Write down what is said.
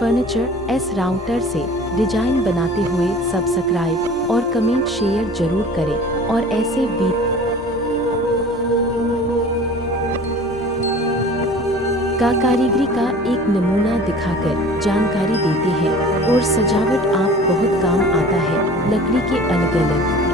furniture S router से design बनाते हुए सब्सक्राइब और कमेंट शेयर जरूर करें और ऐसे का कारीगरी का एक नमूना दिखाकर जानकारी देते हैं और सजावट आप बहुत काम आता है लकड़ी के अलग अलग